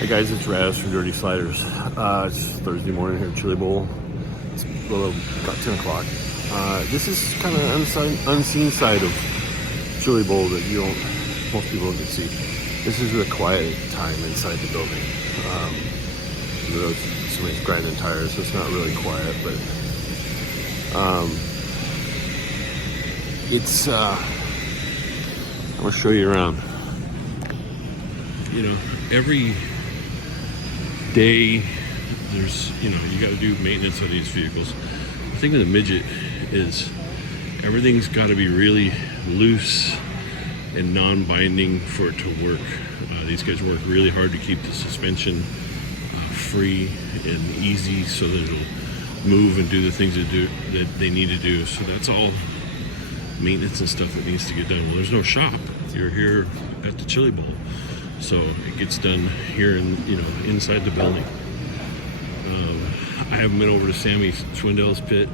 Hey guys, it's Raz from Dirty Sliders. It's Thursday morning here at Chili Bowl. It's about 10 o'clock. This is kind of unseen side of Chili Bowl that most people don't get to see. This is the quiet time inside the building. Somebody's grinding tires, so it's not really quiet, but I'm gonna show you around. You know, every day there's, you got to do maintenance on these vehicles. The thing with a midget is everything's got to be really loose and non-binding for it to work. These guys work really hard to keep the suspension free and easy so that it'll move and do the things that they need to do. So that's all maintenance and stuff that needs to get done. Well, there's no shop. You're here at the Chili Bowl, so it gets done here inside the building. I haven't been over to Sammy Swindell's pit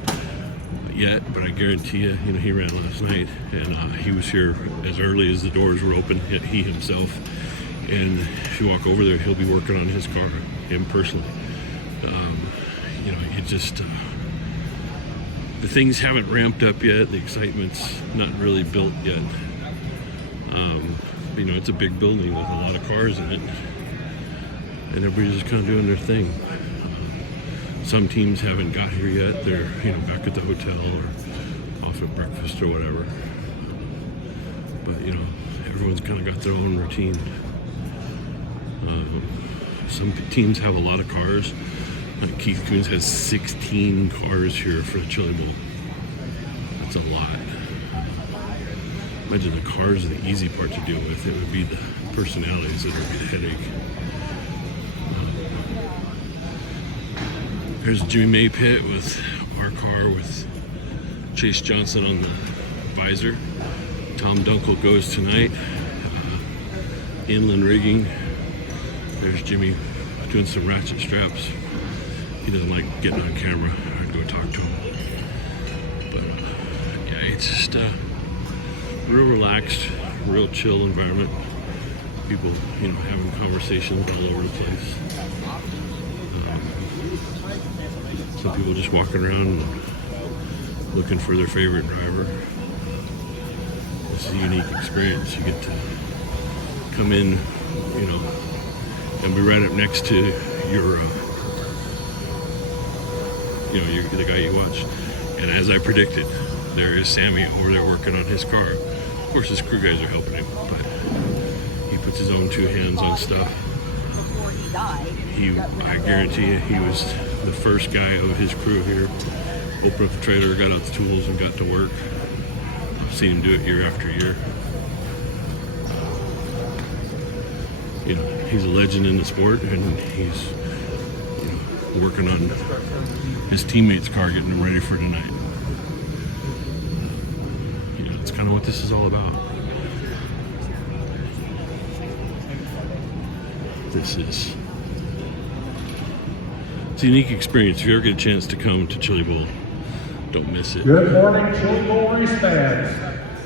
yet, but I guarantee you, he ran last night, and he was here as early as the doors were open. He himself, and if you walk over there, he'll be working on his car, him personally. The things haven't ramped up yet. The excitement's not really built yet. It's a big building with a lot of cars in it, and everybody's just kind of doing their thing. Some teams haven't got here yet. They're back at the hotel or off at breakfast or whatever. But everyone's kind of got their own routine. Some teams have a lot of cars. Like Keith Coons has 16 cars here for the Chili Bowl. That's a lot. Imagine the cars are the easy part to deal with. It would be the personalities that would be the headache. There's Jimmy May pit with our car with Chase Johnson on the visor. Tom Dunkel goes tonight. Inland rigging. There's Jimmy doing some ratchet straps. He doesn't like getting on camera. I'd go talk to him. But it's just real relaxed, real chill environment. People, having conversations all over the place. Some people just walking around and looking for their favorite driver. It's a unique experience. You get to come in, and be right up next to your the guy you watch. And as I predicted, there is Sammy over there working on his car. Of course, his crew guys are helping him, but he puts his own two hands on stuff. I guarantee you, he was the first guy of his crew here. Opened up the trailer, got out the tools, and got to work. I've seen him do it year after year. He's a legend in the sport, and he's working on his teammate's car, getting them ready for tonight. That's kind of what this is all about. It's a unique experience. If you ever get a chance to come to Chili Bowl, don't miss it. Good morning, Chili Bowl race fans.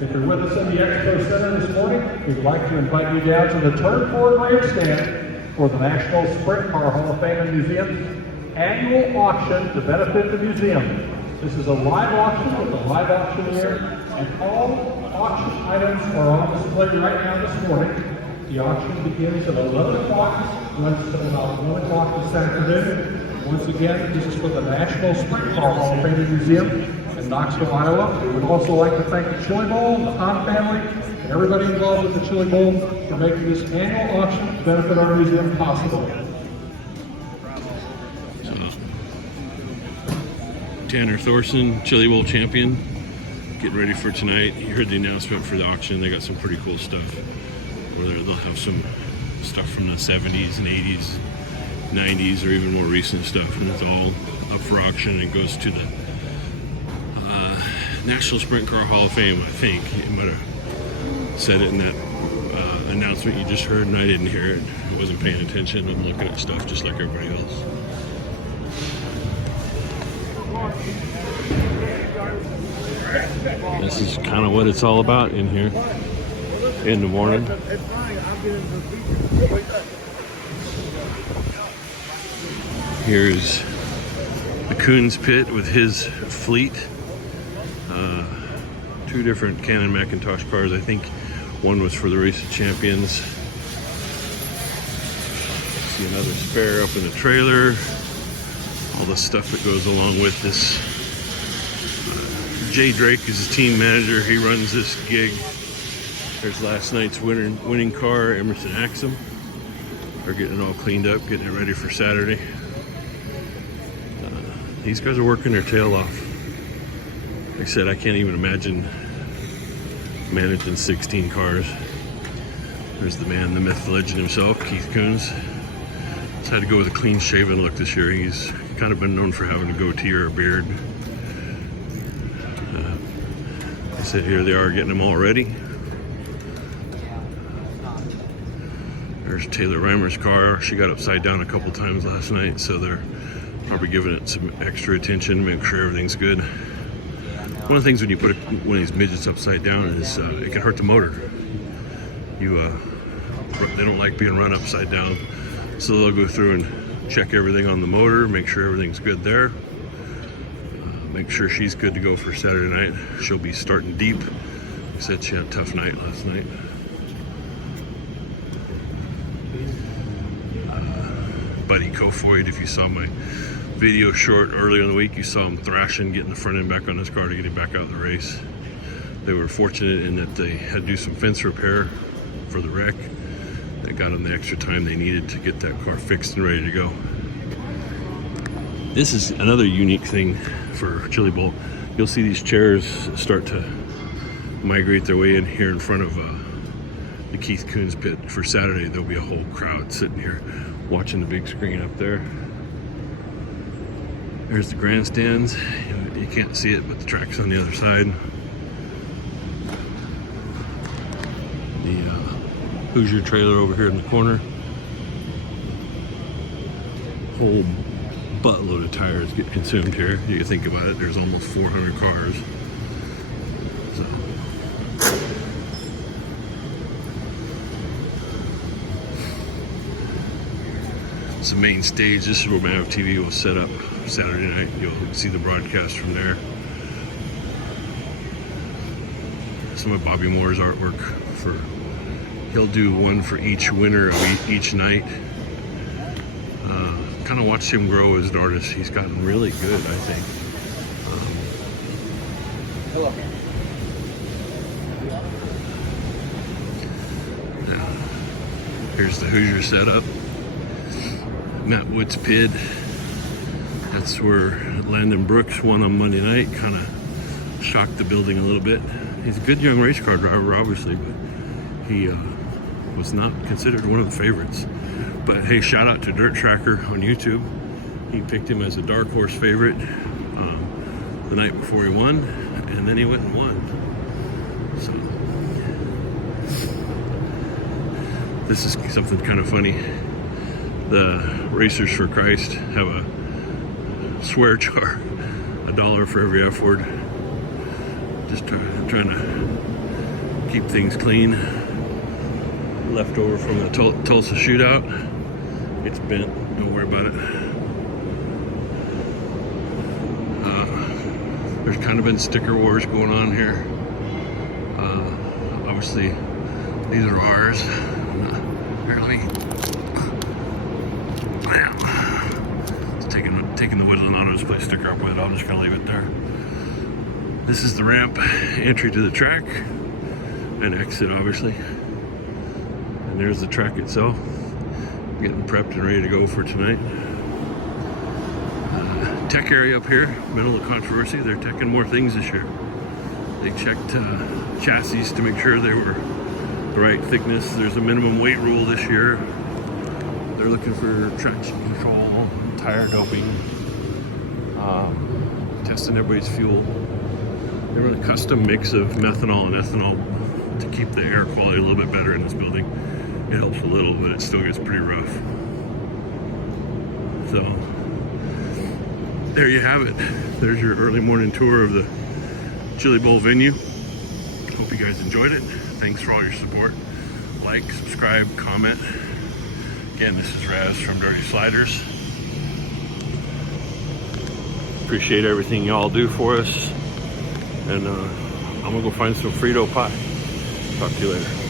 If you're with us in the Expo Center this morning, we'd like to invite you down to the Turn 4 grandstand for the National Sprint Car Hall of Fame and Museum annual auction to benefit the museum. This is a live auction with a live auctioneer, and all auction items are on display right now this morning. The auction begins at 11 o'clock, runs until about 1 o'clock this afternoon. Once again, this is for the National Sprint Car Hall of Fame and Museum in Knoxville, Iowa. We would also like to thank the Chili Bowl, the Hahn family, and everybody involved with the Chili Bowl for making this annual auction to benefit our museum possible. Tanner Thorson, Chili Bowl champion, getting ready for tonight. You heard the announcement for the auction. They got some pretty cool stuff. Where they'll have some stuff from the 70s and 80s, 90s, or even more recent stuff, and it's all up for auction. It goes to the National Sprint Car Hall of Fame, I think. It might have said it in that announcement you just heard, and I didn't hear it. I wasn't paying attention. I'm looking at stuff just like everybody else. This is kind of what it's all about in here in the morning. Here's the Coons pit with his fleet. Two different Cannon Macintosh cars. I think one was for the Race of Champions. See another spare up in the trailer. All the stuff that goes along with this. Jay Drake is his team manager. He runs this gig. There's last night's winning car, Emerson Axum. They're getting it all cleaned up, getting it ready for Saturday. These guys are working their tail off. Like I said, I can't even imagine managing 16 cars. There's the man, the myth, the legend himself, Keith Coons. Decided to go with a clean shaven look this year. He's kind of been known for having a goatee or a beard. I said here they are getting them all ready. There's Taylor Reimer's car. She got upside down a couple times last night, so they're probably giving it some extra attention, make sure everything's good. One of the things when you put one of these midgets upside down is it can hurt the motor. They don't like being run upside down, so they'll go through and check everything on the motor, make sure everything's good there. Make sure she's good to go for Saturday night. She'll be starting deep. She said she had a tough night last night. Buddy Kofoid, if you saw my video short earlier in the week, you saw him thrashing, getting the front end back on his car to get him back out of the race. They were fortunate in that they had to do some fence repair for the wreck. They got them the extra time they needed to get that car fixed and ready to go. This is another unique thing for Chili Bowl. You'll see these chairs start to migrate their way in here in front of the Keith Coons pit. For Saturday, there'll be a whole crowd sitting here watching the big screen up there. There's the grandstands. You can't see it, but the track's on the other side. The Hoosier trailer over here in the corner. Whole buttload of tires get consumed here. You can think about it, there's almost 400 cars. So it's the main stage. This is where Mav TV will set up Saturday night. You'll see the broadcast from there. Some of Bobby Moore's artwork he'll do one for each winner of each night. Kind of watched him grow as an artist. He's gotten really good, I think. Hello. Here's the Hoosier setup. Matt Wood's PID. That's where Landon Brooks won on Monday night. Kind of shocked the building a little bit. He's a good young race car driver, obviously, but he was not considered one of the favorites. But hey, shout out to Dirt Tracker on YouTube. He picked him as a dark horse favorite the night before he won, and then he went and won. So this is something kind of funny. The Racers for Christ have a swear jar, $1 for every F word. Just trying to keep things clean. Left over from the Tulsa shootout. It's bent, don't worry about it. There's kind of been sticker wars going on here. Obviously, these are ours. Here, let me. It's taking the Woodland Autos Play sticker up with it. I'm just gonna leave it there. This is the ramp entry to the track and exit, obviously. And there's the track itself. Getting prepped and ready to go for tonight. Tech area up here, middle of controversy. They're teching more things this year. They checked chassis to make sure they were the right thickness. There's a minimum weight rule this year. They're looking for traction control, tire doping, testing everybody's fuel. They run a custom mix of methanol and ethanol to keep the air quality a little bit better in this building. It helps a little, but it still gets pretty rough. So, there you have it. There's your early morning tour of the Chili Bowl venue. Hope you guys enjoyed it. Thanks for all your support. Like, subscribe, comment. Again, this is Raz from Dirty Sliders. appreciate everything y'all do for us. And I'm gonna go find some Frito pie. Talk to you later.